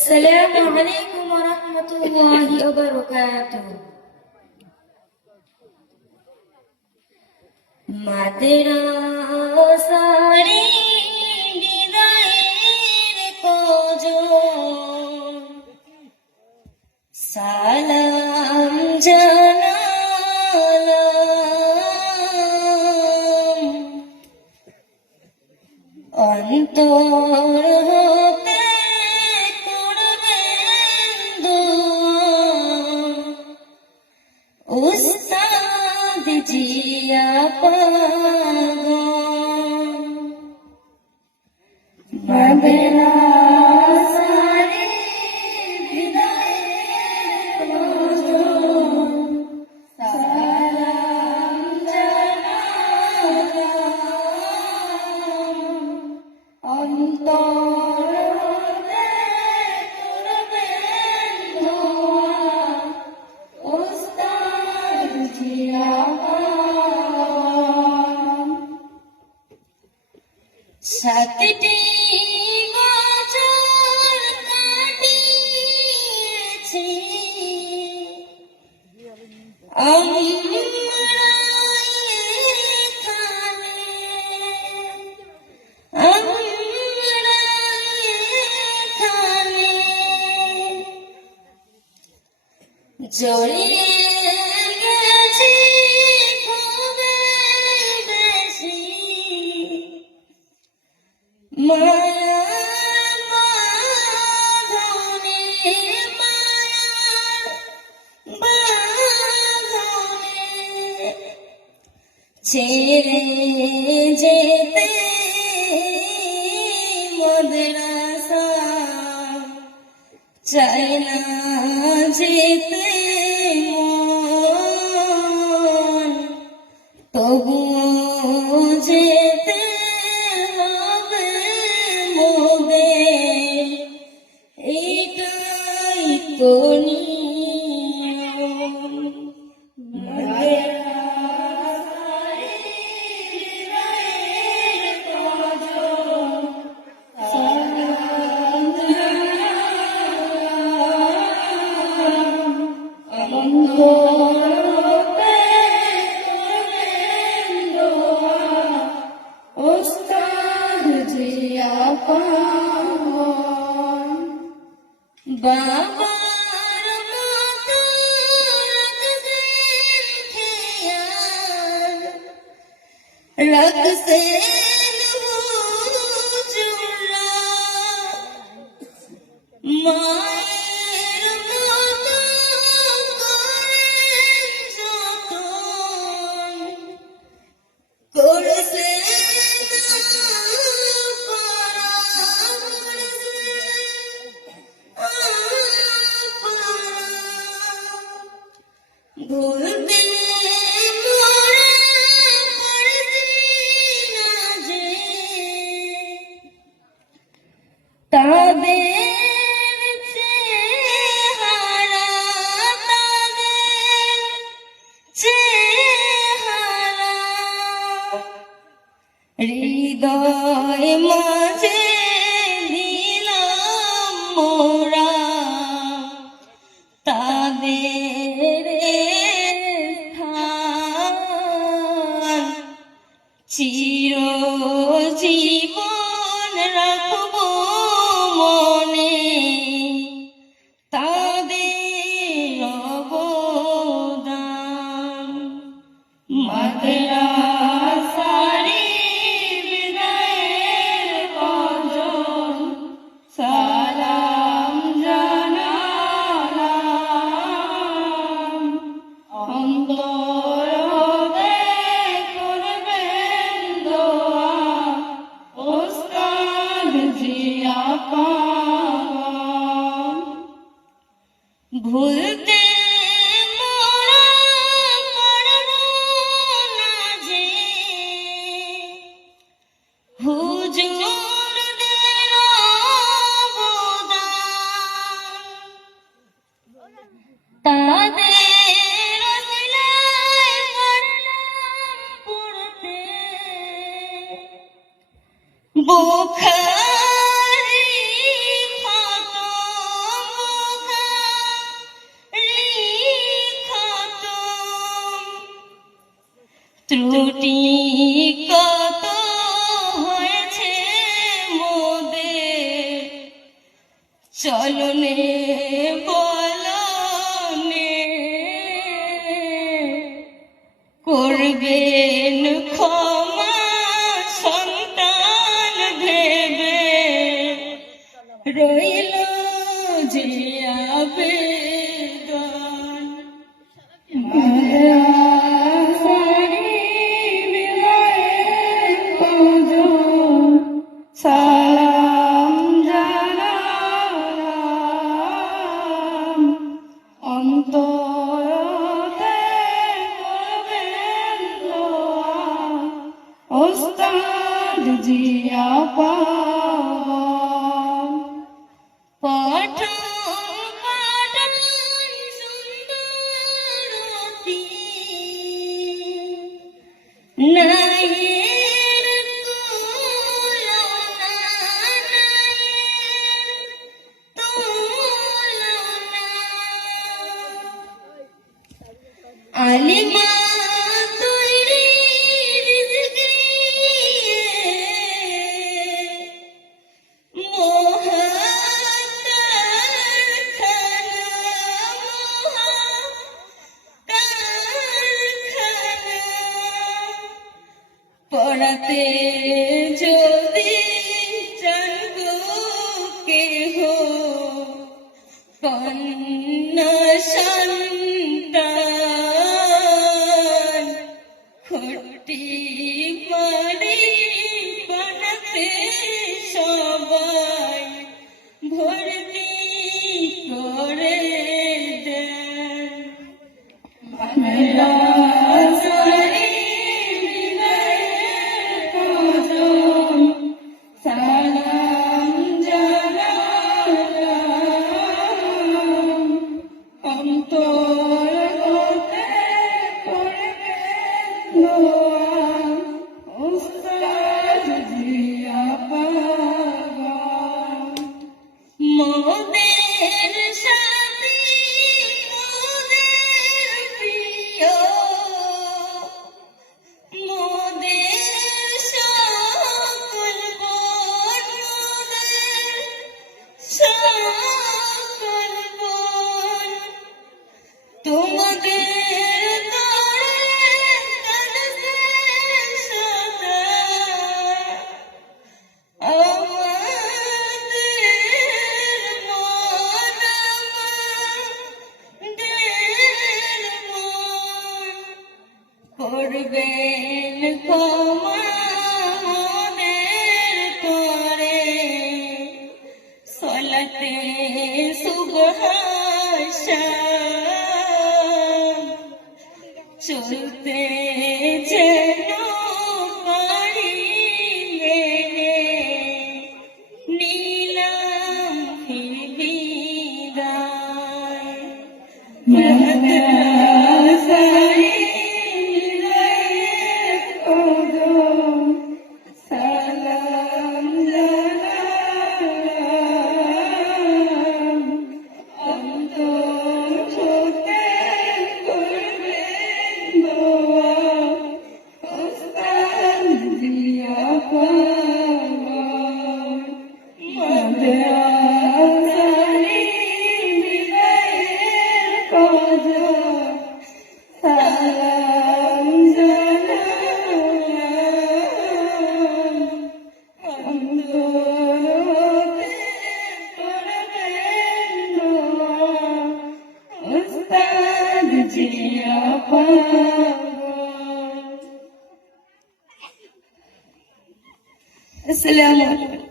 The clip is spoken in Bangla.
السلام عليكم ورحمة الله وبركاته. মাদ্রাসারি বিদায়ের কজন সালাম জানালাম, অন্তর হতে করবেন দোয়া উস্তাদ জিয়া পাগল। মাদ্রাসারি বিদায়ের কজন সালাম জানালাম, অন্তর হতে করবেন দোয়া উস্তাদ জিয়া পাগল। সাতটি বছর কাটিয়েছি আমরা এখানে, আমরা এখানে জড়িয়ে গেছি খুবই বেশি মায়ার বাঁধনে, মায়ার বাঁধনে ছেড়ে যেতে মাদ্রাসা চাই না যেতে মন, তবুও যেতে হবে মোদের, এটাই তো নিয়ম। মাদ্রাসারি বিদায়ের কজন সালাম জানালাম, অন্তর হতে করবেন দোয়া উস্তাদ জিয়া পাগল। বাবার মতো রাখতেন খেয়াল, রাখতেন হুজুররা, মায়ের মতো করেন যতন, করেছেন ভুলবে মোরা পরদিন যে তাদের চেহারা, তাদের চেহারা হৃদয় মাঝে দিলাম মোরা, তাদের স্থান চিরজীবন রাখবো মনে, তাদের অবদান। মাদ্রাসারি বিদায়ের কজন সালাম জানালাম, অন্তর হতে করবেন দোয়া উস্তাদ জিয়া পাগল। ভুলতে মোরা পারবো না যে হুজুরদের অবদান, তাদের ওসিলায় করলাম পড়তে বুখারী খতম, ত্রুটি কত হয়েছে মোদের চলনে বলনে, করবেন ক্ষমা সন্তান ভেবে রইল যে আবেদন। সালাম জানালাম অন্তরতে করবেন দোয়া, ওস্তাদ জিয়া পাওয়ান। পঠন পাঠন সুন্দরবতী, নায়ের তুলনা নায়ের তুলনা, আলিমা তৈরি রিজকি পড়াতে যদি জানবো কেহ কন্যা সন্তান, খুঁটি বাড়ি বানাতে সবাই ভর্তি করে দেন। সালাম জানালাম অন্তর হতে করবেন দোয়া, ওস্তাদ জিয়া পাওয়ান। মোদের সাথী মোদের প্রিয়, মোদের সকল বোন, মোদের সকল বোন, তোমাদের দরে কাঁদবে সদা আমাদের মন, আমাদের মন, করবেন ক্ষমা মোদের করে সলাতে সুবহান, চলতে যেন পারি মেনে নিলাম বিদায়। মাদ্রাসায় হৃদয়ের কদম, সালাম জানালাম অন্তর হতে করবেন দোয়া, ওস্তাদ জিয়া পাওয়ান। মাদ্রাসায় হৃদয়ের কদম, সালাম জানালাম অন্তর হতে করবেন দোয়া, ওস্তাদ জিয়া পাওয়ান। আসসালামু আলাইকুম।